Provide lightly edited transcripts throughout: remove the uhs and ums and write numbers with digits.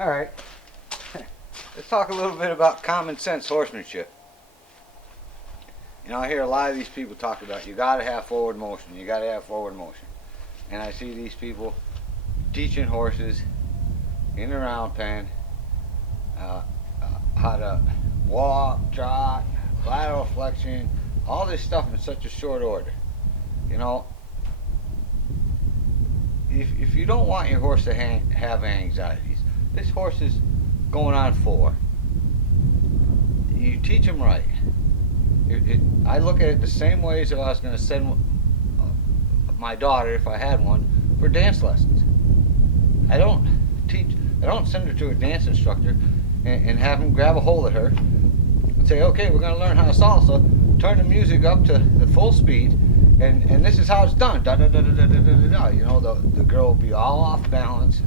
All right. Let's talk a little bit about common sense horsemanship. You know, I hear a lot of these people talk about you got to have forward motion. You got to have forward motion. And I see these people teaching horses in the round pen how to walk, trot, lateral flexion, all this stuff in such a short order. You know, if you don't want your horse to have anxieties, this horse is going on 4. You teach him right. I look at it the same way as if I was going to send my daughter, if I had one, for dance lessons. I don't send her to a dance instructor and have him grab a hold of her and say, okay, we're going to learn how to salsa, turn the music up to the full speed, and this is how it's done. Da, da, da, da, da, da, da, da. You know, the girl will be all off balance,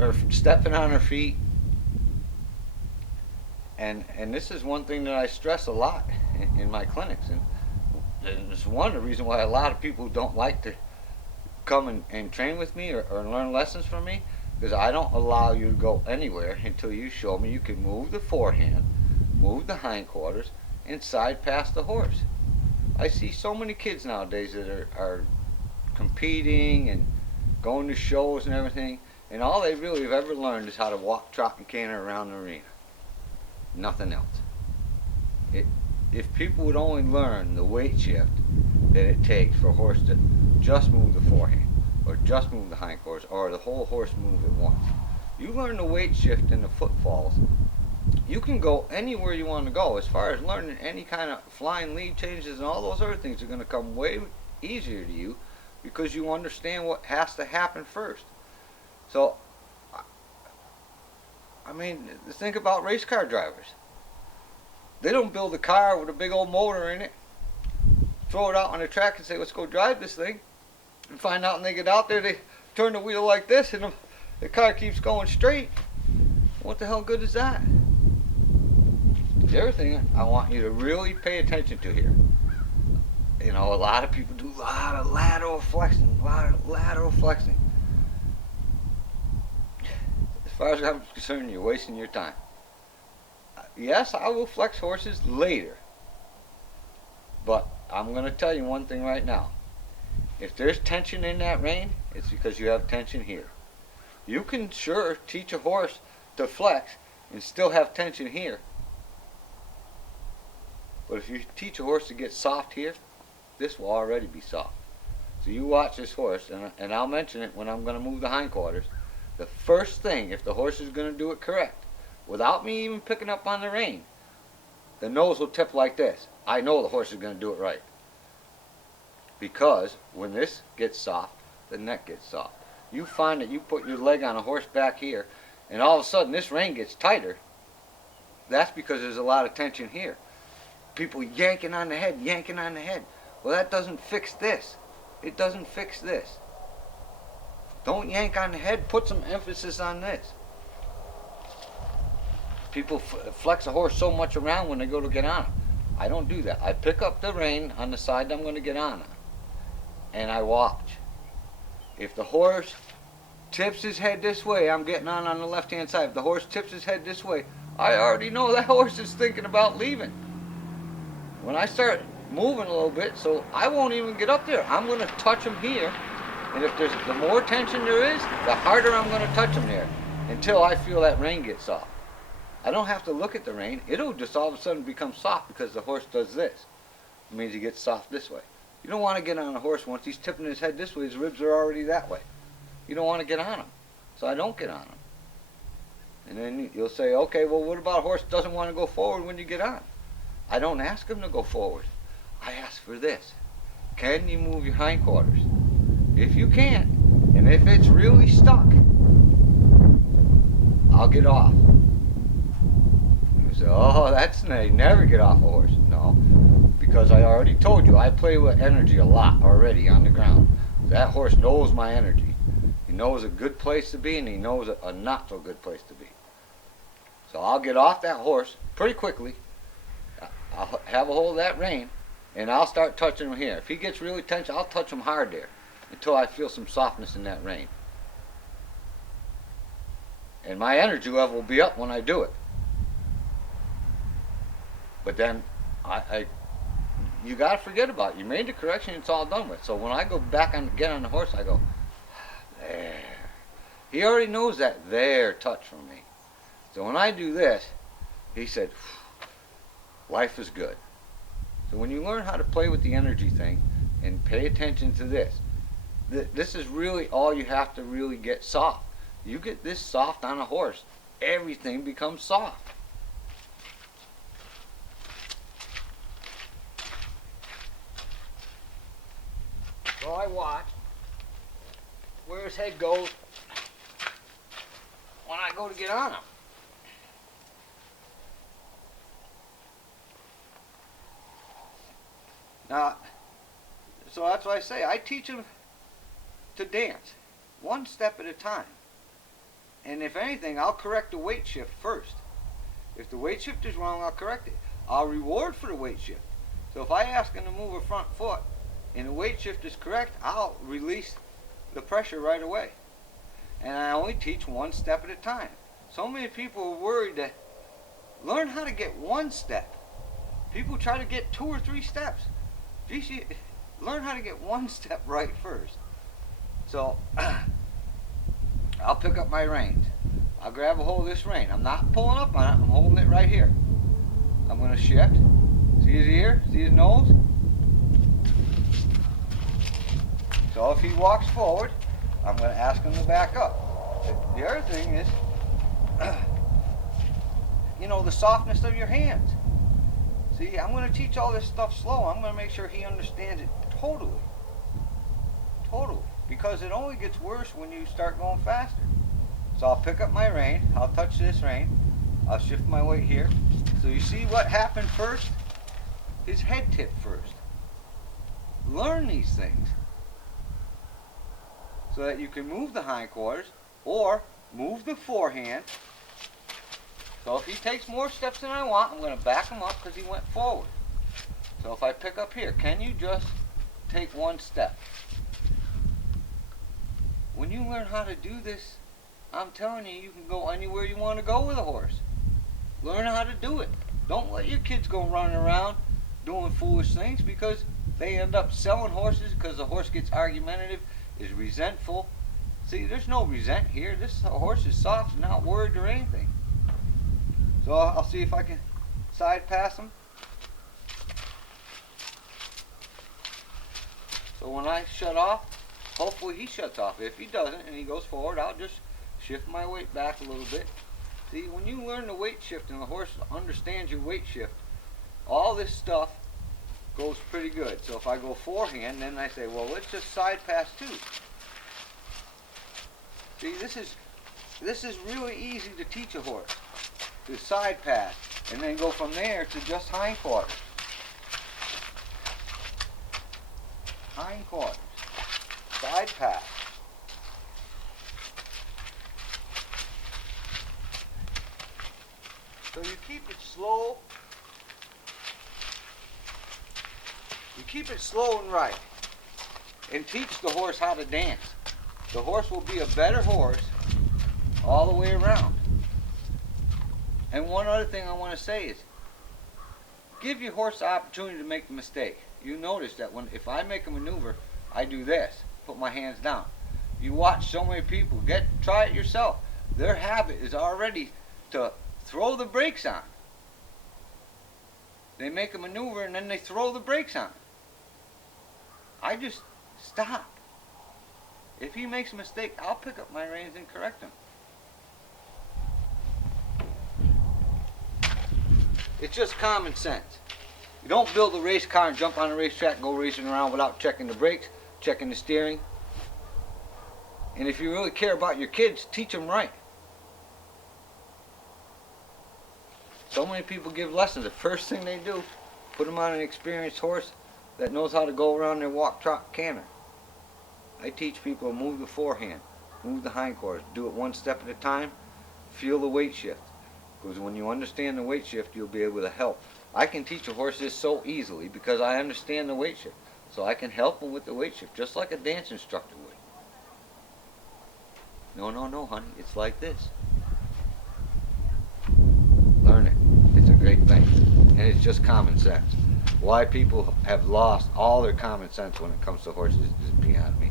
or stepping on her feet. And this is one thing that I stress a lot in my clinics, and it's one of the reasons why a lot of people don't like to come and train with me or learn lessons from me, because I don't allow you to go anywhere until you show me you can move the forehand, move the hindquarters, and side pass the horse. I see so many kids nowadays that are competing and going to shows and everything, and all they really have ever learned is how to walk, trot, and canter around the arena. Nothing else. If people would only learn the weight shift that it takes for a horse to just move the forehand, or just move the hindquarters, or the whole horse move at once. You learn the weight shift and the footfalls, you can go anywhere you want to go. As far as learning any kind of flying lead changes and all those other things are going to come way easier to you because you understand what has to happen first. So, I mean, think about race car drivers. They don't build a car with a big old motor in it, throw it out on the track and say, let's go drive this thing, and find out when they get out there, they turn the wheel like this and the car keeps going straight. What the hell good is that? The other thing I want you to really pay attention to here, you know, a lot of people do a lot of lateral flexing, As far as I'm concerned, you're wasting your time. Yes, I will flex horses later, but I'm going to tell you one thing right now. If there's tension in that rein, it's because you have tension here. You can sure teach a horse to flex and still have tension here, but if you teach a horse to get soft here, this will already be soft. So you watch this horse, and I'll mention it when I'm going to move the hindquarters. The first thing, if the horse is going to do it correct, without me even picking up on the rein, the nose will tip like this. I know the horse is going to do it right. Because when this gets soft, the neck gets soft. You find that you put your leg on a horse back here, and all of a sudden this rein gets tighter. That's because there's a lot of tension here. People yanking on the head. Well, that doesn't fix this. It doesn't fix this. Don't yank on the head, put some emphasis on this. People flex a horse so much around when they go to get on him. I don't do that. I pick up the rein on the side I'm going to get on, and I watch. If the horse tips his head this way, I'm getting on the left-hand side. If the horse tips his head this way, I already know that horse is thinking about leaving. When I start moving a little bit, so I won't even get up there. I'm going to touch him here. And if there's the more tension there is, the harder I'm going to touch him there until I feel that rein get soft. I don't have to look at the rein. It'll just all of a sudden become soft because the horse does this. It means he gets soft this way. You don't want to get on a horse once he's tipping his head this way. His ribs are already that way. You don't want to get on him. So I don't get on him. And then you'll say, okay, well, what about a horse that doesn't want to go forward when you get on? I don't ask him to go forward. I ask for this. Can you move your hindquarters? If you can't, and if it's really stuck, I'll get off. You say, oh, they never get off a horse. No, because I already told you, I play with energy a lot already on the ground. That horse knows my energy. He knows a good place to be, and he knows a not so good place to be. So I'll get off that horse pretty quickly. I'll have a hold of that rein, and I'll start touching him here. If he gets really tense, I'll touch him hard there until I feel some softness in that rein. And my energy level will be up when I do it. But then you gotta forget about it. You made the correction, it's all done with. So when I go back and get on the horse, I go, there. He already knows that there touch from me. So when I do this, he said, life is good. So when you learn how to play with the energy thing and pay attention to this, this is really all you have to really get soft. You get this soft on a horse, everything becomes soft. So I watch where his head goes when I go to get on him. Now, so that's why I say I teach him to dance one step at a time. And if anything, I'll correct the weight shift first. If the weight shift is wrong, I'll correct it. I'll reward for the weight shift. So if I ask him to move a front foot and the weight shift is correct, I'll release the pressure right away. And I only teach one step at a time. So many people are worried that learn how to get one step. People try to get 2 or 3 steps. Geez, learn how to get one step right first. So I'll pick up my reins. I'll grab a hold of this rein. I'm not pulling up on it. I'm holding it right here. I'm going to shift. See his ear? See his nose? So if he walks forward, I'm going to ask him to back up. The other thing is, you know, the softness of your hands. See, I'm going to teach all this stuff slow. I'm going to make sure he understands it totally. Totally. Because it only gets worse when you start going faster. So I'll pick up my rein. I'll touch this rein. I'll shift my weight here. So you see what happened first? His head tipped first. Learn these things so that you can move the hindquarters or move the forehand. So if he takes more steps than I want, I'm going to back him up because he went forward. So if I pick up here, can you just take one step? When you learn how to do this, I'm telling you, you can go anywhere you want to go with a horse. Learn how to do it. Don't let your kids go running around doing foolish things because they end up selling horses because the horse gets argumentative, is resentful. See, there's no resent here. This horse is soft, not worried or anything. So I'll see if I can side pass him. So when I shut off, hopefully he shuts off. If he doesn't and he goes forward, I'll just shift my weight back a little bit. See, when you learn the weight shift and the horse understands your weight shift, all this stuff goes pretty good. So if I go forehand, then I say, well, let's just side pass too. See, this is really easy to teach a horse, to side pass, and then go from there to just hindquarters. Hindquarters, side pass. So you keep it slow. You keep it slow and right, and teach the horse how to dance. The horse will be a better horse all the way around. And one other thing I want to say is, give your horse the opportunity to make a mistake. You notice that if I make a maneuver, I do this, put my hands down. You watch so many people, try it yourself. Their habit is already to throw the brakes on. They make a maneuver and then they throw the brakes on. I just stop. If he makes a mistake, I'll pick up my reins and correct him. It's just common sense. You don't build a race car and jump on a racetrack and go racing around without checking the brakes, checking the steering. And if you really care about your kids, teach them right. So many people give lessons. The first thing they do, put them on an experienced horse that knows how to go around their walk, trot, canter. I teach people to move the forehand, move the hindquarters, do it one step at a time, feel the weight shift. Because when you understand the weight shift, you'll be able to help. I can teach a horse this so easily because I understand the weight shift. So I can help him with the weight shift, just like a dance instructor would. No, honey, it's like this. it's just common sense. Why people have lost all their common sense when it comes to horses is beyond me.